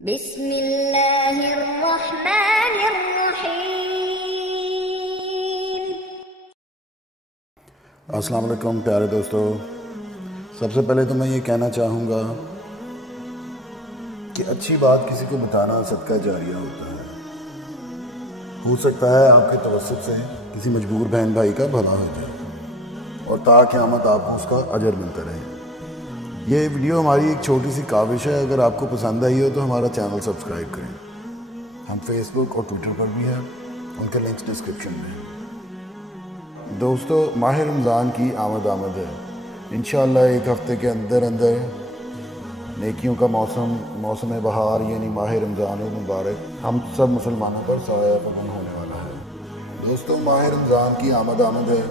بسم اللہ الرحمن الرحیم۔ السلام علیکم پیارے دوستو، سب سے پہلے تو میں یہ کہنا چاہوں گا کہ اچھی بات کسی کو بتانا صدقہ جاریہ ہوتا ہے۔ ہو سکتا ہے آپ کے توسط سے کسی مجبور بہن بھائی کا بھلا ہو جائے اور تا قیامت آپ کو اس کا اجر ملتا رہے۔ یہ ویڈیو ہماری ایک چھوٹی سی کاوش ہے، اگر آپ کو پسند آئی ہو تو ہمارا چینل سبسکرائب کریں۔ ہم فیس بک اور ٹویٹر پر بھی ہیں، ان کے لنکس ڈسکرپشن میں ہیں۔ دوستو، ماہ رمضان کی آمد ہے۔ انشاءاللہ ایک ہفتے کے اندر نیکیوں کا موسم بہار یعنی ماہ رمضان المبارک ہم سب مسلمانوں پر سایہ فکن ہونے والا ہے۔ دوستو، ماہ رمضان کی آمد ہے۔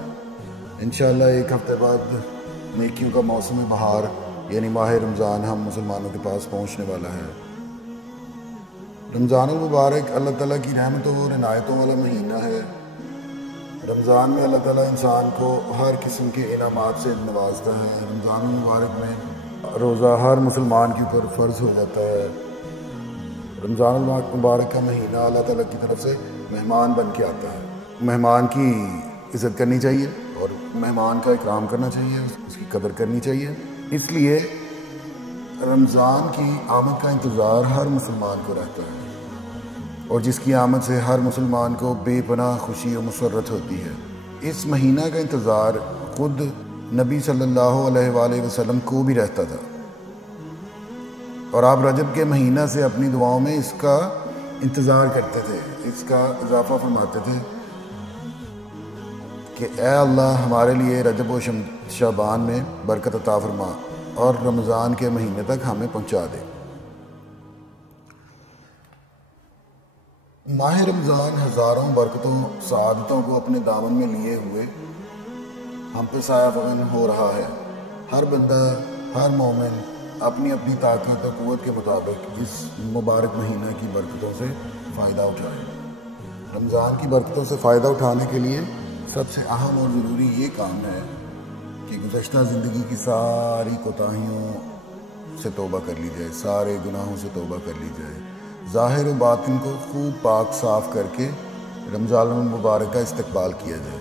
انشاءاللہ ایک ہفتے بعد نیکیوں کا موسم بہار یعنی ماہ رمضان ہم مسلمانوں کے پاس پہنچنے والا ہے۔ رمضان المبارک اللہ تعالیٰ کی رحمتوں اور عنایتوں والا مہینہ ہے۔ رمضان میں اللہ تعالیٰ انسان کو ہر قسم کے انعامات سے نوازتا ہے۔ رمضان المبارک میں روزہ ہر مسلمان کے اوپر فرض ہو جاتا ہے۔ رمضان المبارک کا مہینہ اللہ تعالیٰ کی طرف سے مہمان بن کے آتا ہے۔ مہمان کی عزت کرنی چاہیے اور مہمان کا اکرام کرنا چاہیے، اس کی قدر کرنی چاہیے۔ اس لیے رمضان کی آمد کا انتظار ہر مسلمان کو رہتا ہے، اور جس کی آمد سے ہر مسلمان کو بے پناہ خوشی و مسرت ہوتی ہے۔ اس مہینہ کا انتظار خود نبی صلی اللہ علیہ وآلہ وسلم کو بھی رہتا تھا، اور آپ رجب کے مہینہ سے اپنی دعاؤں میں اس کا انتظار کرتے تھے، اس کا اضافہ فرماتے تھے کہ اے اللہ ہمارے لیے رجب و شعبان میں برکت عطا فرما اور رمضان کے مہینے تک ہمیں پہنچا دے۔ ماہ رمضان ہزاروں برکتوں سعادتوں کو اپنے دامن میں لیے ہوئے ہم پہ سایہ فکن ہو رہا ہے۔ ہر بندہ، ہر مومن اپنی اپنی طاقت و قوت کے مطابق اس مبارک مہینہ کی برکتوں سے فائدہ اٹھائے۔ رمضان کی برکتوں سے فائدہ اٹھانے کے لیے سب سے اہم اور ضروری یہ کام ہے کہ گزشتہ زندگی کی ساری کوتاہیوں سے توبہ کر لی جائے، سارے گناہوں سے توبہ کر لی جائے، ظاہر و باطن کو خوب پاک صاف کر کے رمضان المبارک کا استقبال کیا جائے۔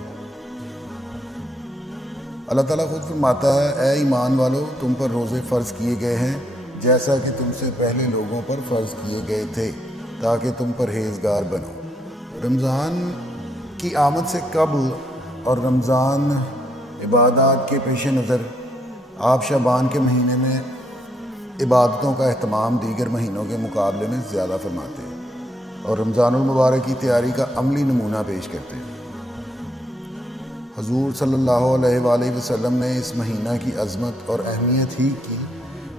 اللہ تعالیٰ خود فرماتا ہے، اے ایمان والو، تم پر روزے فرض کیے گئے ہیں جیسا کہ تم سے پہلے لوگوں پر فرض کیے گئے تھے تاکہ تم پرہیزگار بنو۔ رمضان کی آمد سے قبل اور رمضان عبادات کے پیش نظر آپ شعبان کے مہینے میں عبادتوں کا اہتمام دیگر مہینوں کے مقابلے میں زیادہ فرماتے ہیں اور رمضان المبارک کی تیاری کا عملی نمونہ پیش کرتے ہیں۔ حضور صلی اللہ علیہ وآلہ وسلم نے اس مہینہ کی عظمت اور اہمیت ہی کی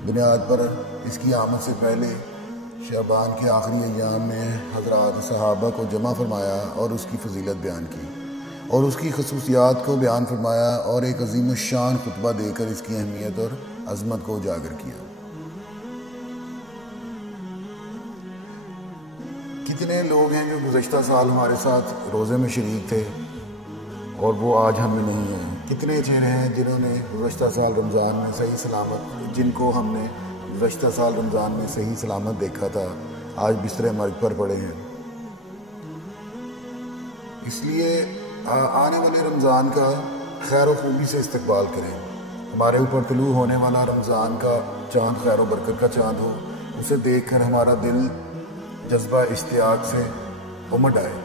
بنیاد پر اس کی آمد سے پہلے شعبان کے آخری ایام میں حضرات صحابہ کو جمع فرمایا اور اس کی فضیلت بیان کی اور اس کی خصوصیات کو بیان فرمایا اور ایک عظیم الشان خطبہ دے کر اس کی اہمیت اور عظمت کو اجاگر کیا۔ کتنے لوگ ہیں جو گزشتہ سال ہمارے ساتھ روزے میں شریک تھے اور وہ آج ہم میں نہیں ہیں۔ کتنے چہرے ہیں جنہوں نے گزشتہ سال رمضان میں صحیح سلامت، جن کو ہم نے گزشتہ سال رمضان میں صحیح سلامت دیکھا تھا، آج بستر مرگ پر پڑے ہیں۔ اس لیے آنے والے رمضان کا خیر و خوبی سے استقبال کریں۔ ہمارے اوپر طلوع ہونے والا رمضان کا چاند خیر و برکت کا چاند ہو، اسے دیکھ کر ہمارا دل جذبہ اشتیاق سے امڈ آئے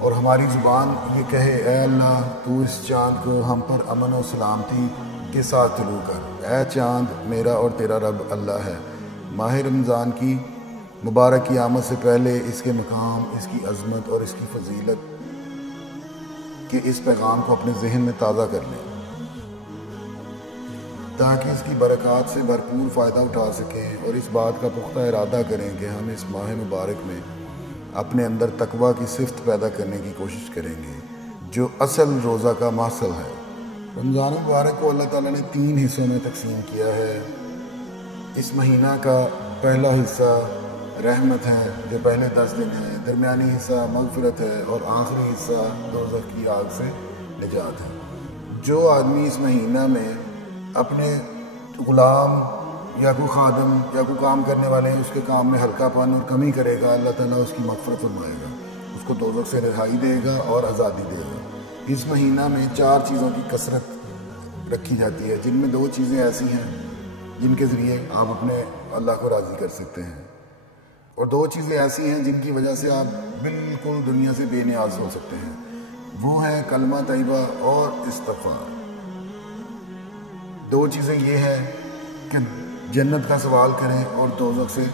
اور ہماری زبان یہ کہے، اے اللہ تو اس چاند کو ہم پر امن و سلامتی کے ساتھ طلوع کر۔ اے چاند میرا اور تیرا رب اللہ ہے۔ ماہ رمضان کی مبارک کی آمد سے پہلے اس کے مقام، اس کی عظمت اور اس کی فضیلت کے اس پیغام کو اپنے ذہن میں تازہ کر لیں تاکہ اس کی برکات سے بھرپور فائدہ اٹھا سکیں، اور اس بات کا پختہ ارادہ کریں کہ ہم اس ماہ مبارک میں اپنے اندر تقویٰ کی صفت پیدا کرنے کی کوشش کریں گے جو اصل روزہ کا محصل ہے۔ رمضان مبارک کو اللہ تعالیٰ نے 3 حصوں میں تقسیم کیا ہے۔ اس مہینہ کا پہلا حصہ رحمت ہے جو پہلے 10 دن ہے، درمیانی حصہ مغفرت ہے اور آخری حصہ دوزخ کی آگ سے نجات ہے۔ جو آدمی اس مہینہ میں اپنے غلام یا کوئی خادم یا کوئی کام کرنے والے ہیں اس کے کام میں ہلکا پن اور کمی کرے گا، اللہ تعالیٰ اس کی مغفرت فرمائے گا، اس کو دوزخ سے رہائی دے گا اور آزادی دے گا۔ اس مہینہ میں 4 چیزوں کی کثرت رکھی جاتی ہے، جن میں 2 چیزیں ایسی ہیں جن کے ذریعے آپ اپنے اللہ کو راضی کر سکتے ہیں، اور 2 چیزیں ایسی ہیں جن کی وجہ سے آپ بالکل دنیا سے بے نیاز ہو سکتے ہیں، وہ ہے کلمہ طیبہ اور استغفار۔ 2 چیزیں یہ ہیں کہ جنت کا سوال کریں اور دوزخ سے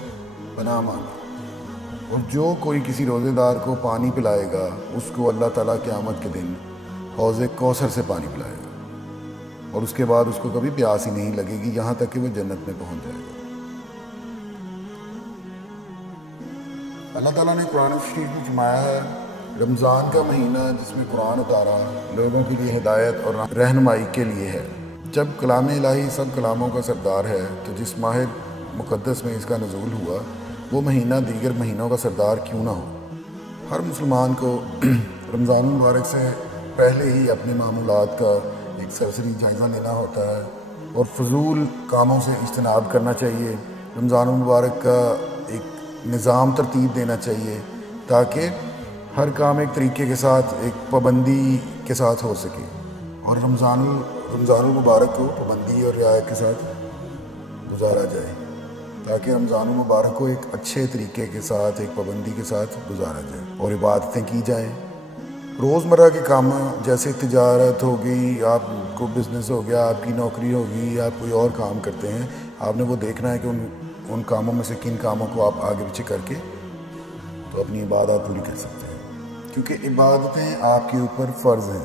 پناہ مانگیں، اور جو کوئی کسی روزے دار کو پانی پلائے گا اس کو اللہ تعالیٰ قیامت کے دن حوض کوثر سے پانی پلائے گا، اور اس کے بعد اس کو کبھی پیاس ہی نہیں لگے گی یہاں تک کہ وہ جنت میں پہنچ جائے گا۔ اللہ تعالیٰ نے قرآن شریف میں فرمایا ہے رمضان کا مہینہ جس میں قرآن اتارا لوگوں کے لیے ہدایت اور رہنمائی کے لیے ہے۔ جب کلام الہی سب کلاموں کا سردار ہے تو جس ماہ مقدس میں اس کا نزول ہوا وہ مہینہ دیگر مہینوں کا سردار کیوں نہ ہو۔ ہر مسلمان کو رمضان المبارک سے پہلے ہی اپنے معمولات کا ایک سرسری جائزہ لینا ہوتا ہے اور فضول کاموں سے اجتناب کرنا چاہیے۔ رمضان المبارک کا ایک نظام ترتیب دینا چاہیے تاکہ ہر کام ایک طریقے کے ساتھ ایک پابندی کے ساتھ ہو سکے، اور رمضان المبارک کو پابندی اور رعایت کے ساتھ گزارا جائے تاکہ رمضان المبارک کو ایک اچھے طریقے کے ساتھ ایک پابندی کے ساتھ گزارا جائے اور عبادتیں کی جائیں۔ روزمرہ کے کام جیسے تجارت ہو گئی، آپ کو بزنس ہو گیا، آپ کی نوکری ہوگی، آپ کوئی اور کام کرتے ہیں، آپ نے وہ دیکھنا ہے کہ ان کاموں میں سے کن کاموں کو آپ آگے پیچھے کر کے تو اپنی عبادت پوری کر سکتے ہیں، کیونکہ عبادتیں آپ کے اوپر فرض ہیں۔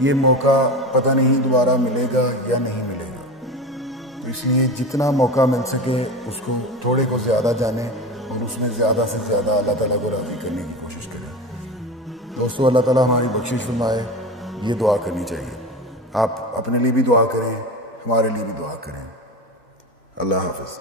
یہ موقع پتہ نہیں دوبارہ ملے گا یا نہیں ملے گا، تو اس لیے جتنا موقع مل سکے اس کو تھوڑے کو زیادہ جانیں اور اس میں زیادہ سے زیادہ اللہ تعالیٰ کو راضی کرنے کی کوشش کریں۔ دوستو، اللہ تعالیٰ ہماری بخشش فرمائے، یہ دعا کرنی چاہیے۔ آپ اپنے لیے بھی دعا کریں، ہمارے لیے بھی دعا کریں۔ اللہ حافظ۔